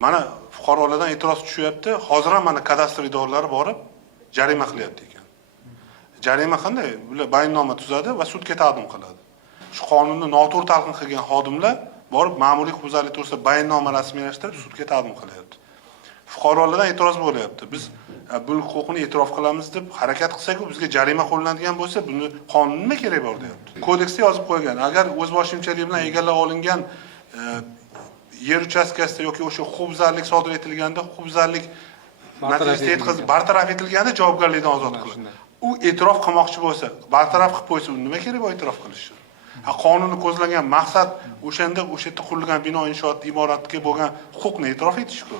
Mana fuqarolardan e'tiroz tushyapti. Hozir ham mana kadastr idoralari borib jarima qilyapti ekan. Jarima qanday? Bular bayonnoma tuzadi va sudga taqdim qiladi. Shu qonunni noto'g'ri talqin qilgan xodimlar borib ma'muriy huquqbuzarlik to'g'risida bayonnoma rasmiylashtirib sudga taqdim qilyapti. Fuqarolardan e'tiroz bo'lyapti. Biz bu huquqni e'tirof qilamiz deb harakat qilsak-ku bizga jarima qo'llanadigan bo'lsa, buni qonun nima kerak bor deyapti. Kodeksda yozib qo'ygan, agar o'zboshimchalik bilan egallab olingan yer uchastkasida yoki o'sha huquqbuzarlik sodir etilganda huquqbuzarlik natijasida yetkazib bartaraf etilganda javobgarlikdan ozod qiladi. U e'tirof qilmoqchi bo'lsa, bartaraf qilib qo'ysa, nima kerak bor e'tirof qilish? Qonunni ko'zlagan maqsad o'shanda o'sha yerda qurilgan bino inshoot imoratga bo'lgan huquqni e'tirof etish-ku.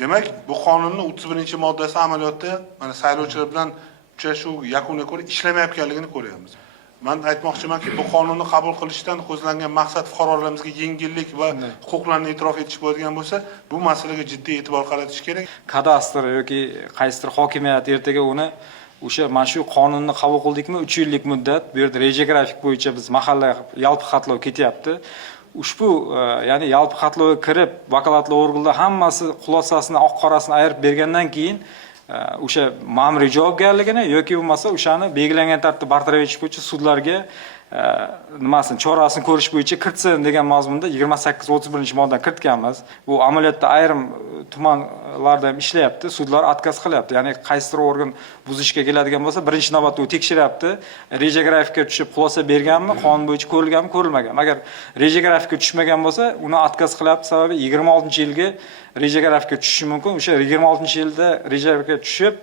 Demak, bu qonunning 31-moddasi amaliyotda mana saylovchilar bilan uchrashuv yakuniga ko'ra ishlamayotganligini ko'ryapmiz. Men aytmoqchimanki, bu qonunni qabul qilishdan ko'zlangan maqsad fuqarolarimizga yengillik va huquqlarni e'tirof etish bo'ladigan bo'lsa, bu masalaga jiddiy e'tibor qaratish kerak. Kadastr yoki qaysidir hokimiyat ertaga uni o'sha mana shu qonunni qabul qildikmi 3 yillik muddat, bu yerda reja grafik bo'yicha biz mahalla yalpi xatlov ketyapti. Ushbu ya'ni yalpi xatlovga kirib, vakolatli organlar hammasi xulosasini oq qorasini ayirib bergandan keyin o'sha ma'muriy javobgarligini yoki bo'lmasa o'shani belgilangan tartibda bartaraf etish bo'yicha sudlarga nimasini chorasini ko'rish bo'yicha kiritsin degan mazmunda 28-31-moddani kiritganmiz. Bu amaliyotda ayrim tumanlarda ham ishlayapti, sudlar отказ qilyapti. Ya'ni qaysidir organ buzishga keladigan bo'lsa, birinchi navbatda u tekshiryapti. Reja grafikka tushib xulosa berganmi, qonun bo'yicha ko'rilganmi, ko'rilmaganmi. Agar reja grafikka tushmagan bo'lsa, uni отказ qilyapti. Sababi 26-yilga reja grafikka tushishi mumkin. O'sha 26-yilda reja grafikka tushib,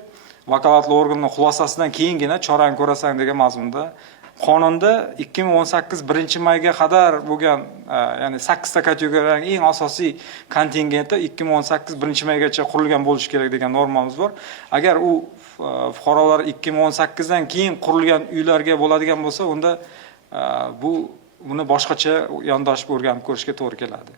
vakolatli organning xulosasidan keyingina chorani ko'rasan degan mazmunda qonunda 2018 1-mayga qadar bo'lgan, ya'ni 8 ta kategoriyaning eng asosiy kontingenti 2018 1-maygacha qurilgan bo'lishi kerak degan normamiz bor. Agar u fuqarolar 2018 dan keyin qurilgan uylarga bo'ladigan bo'lsa, unda buni boshqacha yondashib o'rganib ko'rishga to'g'ri keladi.